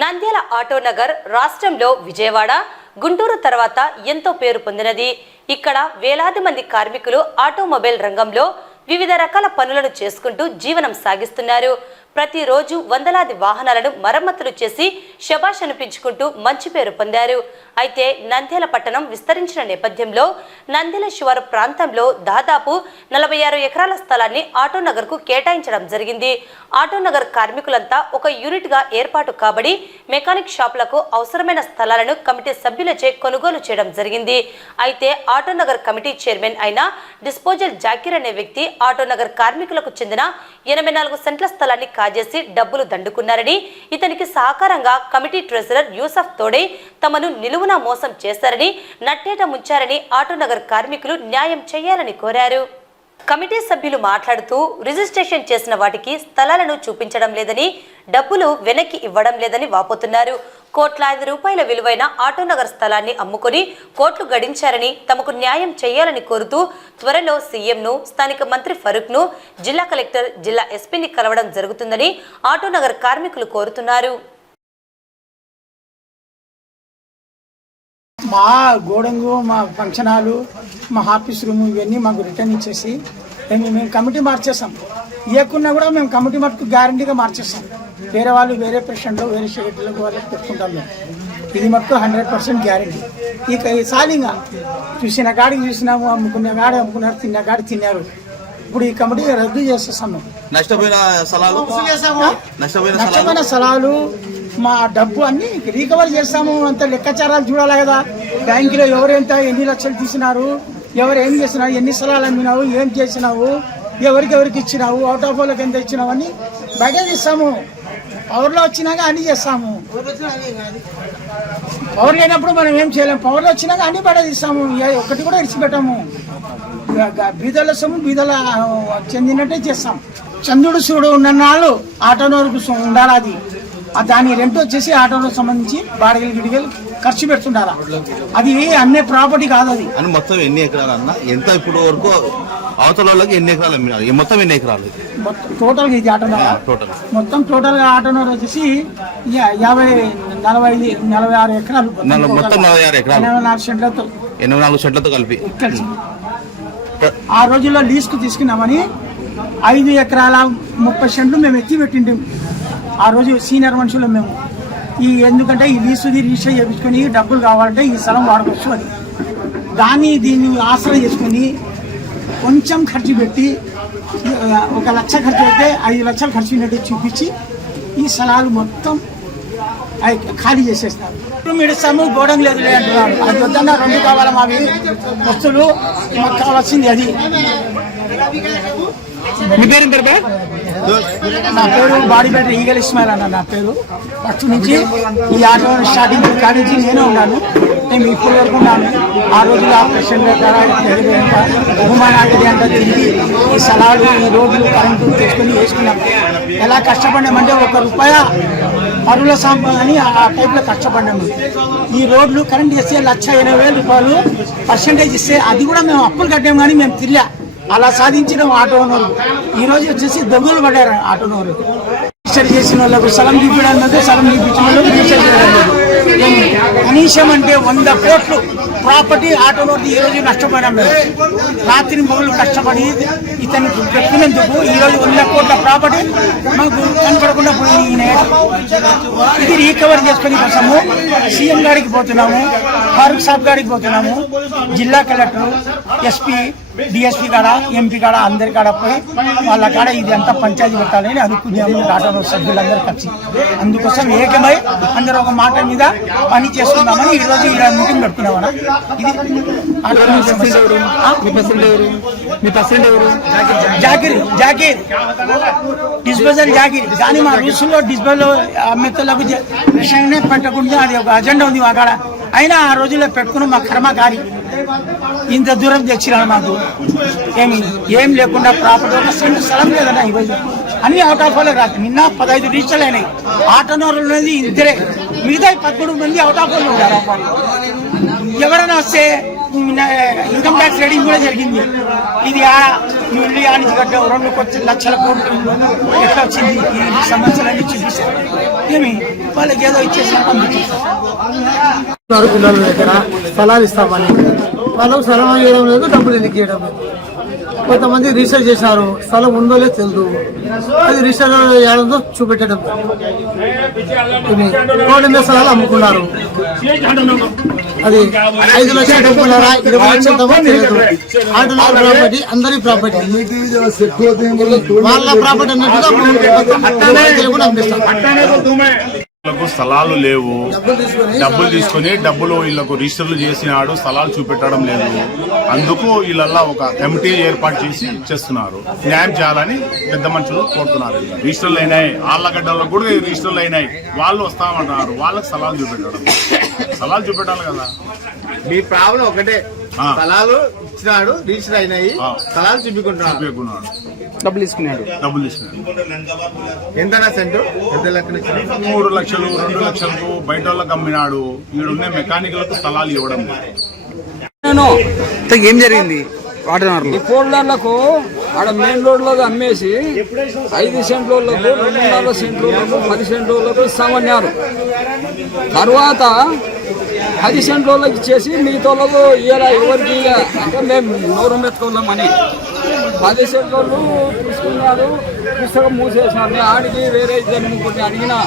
Nandyal auto Nagar రాష్ట్రంలో విజయవాడ, గుంటూరు తర్వాత ఎంతో పేరు పొందినది. ఇక్కడ వేలాది మంది కార్మికులు ఆటోమొబైల్ రంగంలో వివిధ రకాల పనులను చేసుకుంటూ జీవనం సాగిస్తున్నారు. ప్రతిరోజు వందలాది వాహనాలను మరమ్మతులు చేసి శభాష్ అనిపించుకుంటూ మంచి పేరు పొందారు. అయితే నంద్యాల పట్టణం విస్తరించిన నేపథ్యంలో నంద్యాల శివారు ప్రాంతంలో దాదాపు 46 ఎకరాల స్థలాన్ని ఆటోనగర్కు కేటాయించడం జరిగింది. ఆటోనగర్ కార్మికులంతా ఒక యూనిట్గా ఏర్పాటు కాబడి మెకానిక్ షాపులకు అవసరమైన స్థలాలను కమిటీ సభ్యులచే కొనుగోలు చేయడం జరిగింది. అయితే ఆటోనగర్ కమిటీ చైర్మన్ అయిన డిస్పోజల్ జాకీర్ అనే వ్యక్తి ఆటోనగర్ కార్మికులకు చెందిన 84 సెంట్ల స్థలాన్ని కాజేసి డబ్బులు దండుకున్నారని, ఇతనికి సహకారంగా కమిటీ ట్రెజరర్ యూసఫ్ తోడే తమను నిలువునా మోసం చేశారని, నట్టేట ముంచారని ఆటోనగర్ కార్మికులు న్యాయం చేయాలని కోరారు. కమిటీ సభ్యులు మాట్లాడుతూ రిజిస్ట్రేషన్ చేసిన వాటికి స్థలాలను చూపించడం లేదని, డబ్బులు వెనక్కి ఇవ్వడం లేదని వాపోతున్నారు. కోట్లాది రూపాయల విలువైన ఆటోనగర్ స్థలాన్ని అమ్ముకొని కోట్లు గడించారని, తమకు న్యాయం చేయాలని కోరుతూ త్వరలో సీఎంను, స్థానిక మంత్రి ఫరూక్ను, జిల్లా కలెక్టర్, జిల్లా ఎస్పీని కలవడం జరుగుతుందని ఆటోనగర్ కార్మికులు కోరుతున్నారు. మా గోడంగు, మా ఫంక్షన్ హాలు, మా ఆఫీస్ రూమ్ ఇవన్నీ మాకు రిటర్న్ ఇచ్చేసి మేము కమిటీ మార్చేస్తాం. ఇవ్వకున్నా కూడా మేము కమిటీ మటుకు గ్యారంటీగా మార్చేస్తాం. వేరే వాళ్ళు వేరే ప్రెసిడెంట్లో వేరే సెక్రటరీలకు వాళ్ళకి పెట్టుకుంటాం. మేము ఇది మటుకు 100% గ్యారంటీ. ఇక సాలింగా చూసిన కాడికి చూసినాము, అమ్ముకున్న కాడి అమ్ముకున్నారు, తిన్న కాడి తిన్నారు. ఇప్పుడు ఈ కమిటీ రద్దు చేసేస్తాం. మేము నష్టపోయిన స్థలాలు మా డబ్బు అన్ని రికవర్ చేస్తాము. అంత లెక్కాచారాలు చూడాలి కదా. బ్యాంకులో ఎవరెంత ఎన్ని లక్షలు తీసినారు, ఎవరు ఏం చేసినారు, ఎన్ని స్థలాలు అమ్మినావు, ఏం చేసినావు, ఎవరికి ఇచ్చినావు, అవుట్ ఆఫ్ వాళ్ళకి ఎంత ఇచ్చినావు అని బయట తీస్తాము. పవర్లో వచ్చినాక అన్ని చేస్తాము. పవర్ లేనప్పుడు మనం ఏం చేయలేము. పవర్లో వచ్చినాక అన్ని బయట తీస్తాము. ఒక్కటి కూడా ఇడిచిపెట్టాము. బీదల సొమ్ము బీదల చెందినట్టే చేస్తాం. చంద్రుడు సూడు ఉన్న నాళ్ళు ఆటోనోరుకు ఉండాలి. అది దాని రెంట్ వచ్చేసి ఆటోలకు సంబంధించి బాడిగలు గిడిగలు ఖర్చు పెడుతుండాలా. అది అన్ని ప్రాపర్టీ కాదు. అది అని మొత్తం ఎన్ని ఎకరాలు అన్న? ఎంత ఇప్పుడు వరకు అవతల వాళ్ళకి ఎన్ని ఎకరాలు అమ్మినారు? మొత్తం ఎన్ని ఎకరాలు టోటల్ ఇది ఆటోనగర్? మొత్తం టోటల్ గా ఆటోనగర్ వచ్చేసి 46 ఎకరాలు. మొత్తం 46 ఎకరాలు 84 సెంట్లతో కలిపి. ఆ రోజుల్లో లీజ్ కు తీసుకున్నామని 5 ఎకరాల 30 సెంట్లు మేము ఎత్తి పెట్టింటాం. ఆ రోజు సీనియర్ మనుషులు మేము. ఎందుకంటే ఈ లీజుది రిజిస్టర్ చేయించుకొని డబ్బులు కావాలంటే ఈ స్థలం వాడుకోవచ్చు. అది దీన్ని ఆశ్రయం చేసుకుని కొంచెం ఖర్చు పెట్టి 1 లక్ష ఖర్చు అయితే 5 లక్షలు ఖర్చు అయినట్టు చూపించి ఈ స్థలాలు మొత్తం ఖాళీ చేసేస్తారు. మిడిస్తాము, గోడం లేదు అంటున్నారు. అది వద్దన్న 2 కావాలి మావి వస్తువులు, మాకు కావాల్సింది అది. మీ పేరు? నా పేరు బాడీపేట ఈగల్ ఇస్మాయిల్ అన్న. నా పేరు ఫస్ట్ నుంచి ఈ ఆటో స్టార్టింగ్ కాడి నుంచి నేనే ఉన్నాను. మేము ఇప్పటి వరకు ఉన్నాను. ఆ రోజుల్లో ఆ ప్రెసిడెంట్ బహుమానాగది అంటే తిరిగి ఈ స్థలాలు, ఈ రోడ్లు, కరెంటు తెచ్చుకొని వేసుకున్నాం. ఎలా కష్టపడ్డామంటే 1 రూపాయి పరుల సాంబార్ అని ఆ టైప్లో కష్టపడ్డాము. ఈ రోడ్లు కరెంట్ చేస్తే 1,80,000 రూపాయలు పర్సెంటేజ్ ఇస్తే అది కూడా మేము అప్పులు కట్టాము. కానీ మేము తిరిగా అలా సాధించిన ఆటోనోరు ఈ రోజు వచ్చేసి దొంగలు పడ్డారు. ఆటోనోరు రిజిస్టర్ చేసిన వాళ్ళకు స్థలం చూపించడం లేదు, స్థలం చూపించిన వాళ్ళకు రిజిస్టర్ చేయడం లేదు. కనీసం అంటే 100 కోట్లు ప్రాపర్టీ ఆటోనోరు ఈ రోజు నష్టపోయినాం. రాత్రి మొదలు కష్టపడి ఇతన్ని పెట్టినందుకు ఈ రోజు 100 కోట్ల ప్రాపర్టీ మాకు కనపడకుండా పోయింది. ఇది రీకవర్ చేసుకునే కోసము సీఎం గారికి పోతున్నాము, ఫారూక్ సాబ్ గారికి పోతున్నాము, జిల్లా కలెక్టర్, ఎస్పీ, డిఎస్పీ కాడ, ఎంపీ కాడ, అందరి కాడ పోయి వాళ్ళ కాడ ఇది అంతా పంచాయతీ పెట్టాలని అనుకున్నాము. ఆటో సభ్యులందరూ కలిసి అందుకోసం ఏకమై అందరూ ఒక మాట మీద పని చేసుకుందామని ఈ రోజు ఇలా మీటింగ్ పెట్టుకున్నామన్నా. ఇది జాకీర్ డిస్పోజల్ జాకీర్. కానీ మా రూల్స్లో డిస్పోజల్ మెత్తలకు విషయాన్ని పెట్టకుండా అది ఒక అజెండా ఉంది మా కాడ. అయినా ఆ రోజుల్లో పెట్టుకుని మా కర్మకారి ఇంత దూరం తెచ్చినాడు. మాకు ఏం లేకుండా ప్రాపర్టీ 1 సెంట్ స్థలం లేదన్నా. ఈరోజు అన్ని అవుట్ ఆఫ్ వాళ్ళకి రాదు. నిన్న 15 రిజిస్టర్లు అయినాయి. ఆటోనోర్లు అనేది ఇద్దరే, మిగతా 13 మంది అవుట్ ఆఫ్ వాళ్ళు ఉంటారు. ఎవరైనా వస్తే ఇన్కమ్ ట్యాక్స్ రేటింగ్ కూడా జరిగింది. ఇది ఈ ఇల్లు యానికి కట్టావు 2 లక్షల కోట్లు ఎట్లా వచ్చింది ఈ సమస్యలన్నీ చూపిస్తారు ఏమి వాళ్ళకి ఏదో ఇచ్చేసి పంపించేస్తారు పిల్లల దగ్గర స్థలాలు ఇస్తామని వాళ్ళకు స్థలం ఇవ్వడం లేదు, డబ్బులు ఎన్నిక ఇవ్వడం లేదు. కొంతమంది రీసెర్చ్ చేశారు, స్థలం ఉందో లేదో తెలియదు, అది రీసెర్చ్ చేయడంతో చూపెట్టడం. రోడ్డు మీద స్థలాలు అమ్ముకున్నారు, అది 5 లక్షలు అమ్ముకున్నారా 20 లక్షలు తెలియదు. ఆటోల ప్రాపర్టీ అందరి ప్రాపర్టీ, వాళ్ళ ప్రాపర్టీ అన్నట్టుగా కూడా అనిపిస్తాం. స్థలాలు లేవు, డబ్బులు తీసుకుని వీళ్ళకు రిజిస్టర్లు చేసినాడు, స్థలాలు చూపెట్టడం లేదు. అందుకు వీళ్ళల్లా ఒక కమిటీ ఏర్పాటు చేసి చేస్తున్నారు. న్యాయం చేయాలని పెద్ద మనుషులు కోరుతున్నారు. రిజిస్టర్లు అయినాయి, ఆళ్లగడ్డలకు కూడా రిజిస్టర్లు అయినాయి, వాళ్ళు వస్తామంటున్నారు. వాళ్ళకి స్థలాలు చూపెట్టాలి కదా. మీ ప్రాబ్లం ఒకటే, స్థలాలు ఇచ్చినాడు, రిజిస్టర్ అయినాయి, స్థలాలు చూపించుకుంటున్నాడు, డబ్బులు తీసుకున్నాడు. ఎంత సెంటు? 3 లక్షలు 2 లక్షలకు బయట వాళ్ళకి అమ్మినాడు. ఈడున్న మెకానికలకు స్థలాలు ఇవ్వడం లేదు. ఏం జరిగింది? ఈ ఫోల్డర్లకు ఆడ మెయిన్ రోడ్ లో అమ్మేసి 5 సెంట్లకు 2.5 సెంట్లకు 10 సెంట్లకు ఇస్తామన్నారు. తర్వాత 10 సెంట్లకు ఇచ్చేసి మిగతాలకు ఇలా ఎవరికి అంటే మేము నోరు మెత్తుకున్నామని 10 సెంట్లు తీసుకున్నారు. పుస్తకం మూసేసినారు. ఆడికి వేరే ఇద్దరు ముగ్గురిని అడిగినా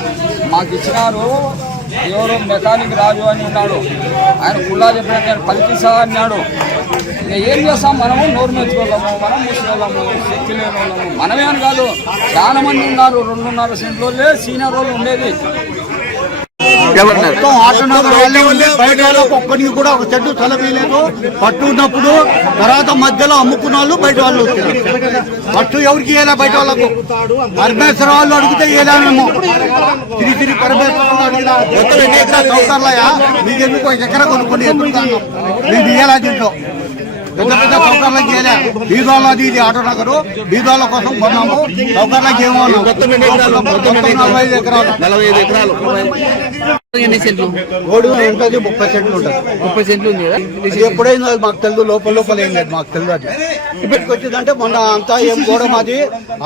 మాకు ఇచ్చినారు. ఎవరో మెకానిక్ రాజు అని ఉన్నాడు, ఆయన కుళ్ళా చెప్పినట్టు పలికిసా అన్నాడు. ఏం చేస్తాం, మనము నోరు మెచ్చుకోలేము, మనం మూసుకోలేము, శక్తి లేని వాళ్ళము. మనమే అని కాదు, చాలా మంది ఉన్నారు. 2.5 సెంట్లోనే సీనియర్ వాళ్ళు ఉండేది. బయట ఒక్కడికి కూడా ఒక చెట్టు తలపీయలేదు. పట్టు ఉన్నప్పుడు తర్వాత మధ్యలో అమ్ముకున్న వాళ్ళు బయట వాళ్ళు వచ్చారు. పట్టు ఎవరికి ఇవ్వలే, బయట వాళ్ళకు. పరమేశ్వర వాళ్ళు అడిగితే ఇవ్వలేమేమో. తిరిగి పరమేశ్వర వాళ్ళు అడిగినా సౌకర్లయా మీకు ఎందుకు ఎకర కొనుక్కొని ఎదుగుతాను మీకు ఇవ్వాలా? దీంట్లో పెద్ద పెద్ద సౌకర్యాలకు ఇవ్వలే. బీదోళ్ళది ఇది ఆటో నగరు, బీదోళ్ళ కోసం కొన్నాము. సౌకర్యాలకు ఏమో 45 ఎకరాలు. 45 ఎకరాలు. ఎన్ని సెంట్లు? రోడ్డు ఉంటుంది 30 సెంట్లు ఉంటుంది. 30 సెంట్లు ఉంది కదా. ఎప్పుడైనా మాకు తెలుసు, లోపల ఏం లేదు, మాకు తెలియదు. అది ఇప్పటికి వచ్చిందంటే మొన్న అంతా ఏం కూడా మాది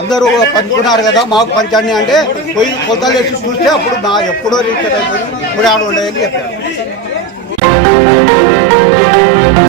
అందరూ పంచుకున్నారు కదా, మాకు పంచండి అంటే పోయి కొలతలు వేసి చూస్తే అప్పుడు ఎప్పుడో రీచ్ అయిపోయింది, ఇప్పుడు ఆడ ఉండేది చెప్పారు.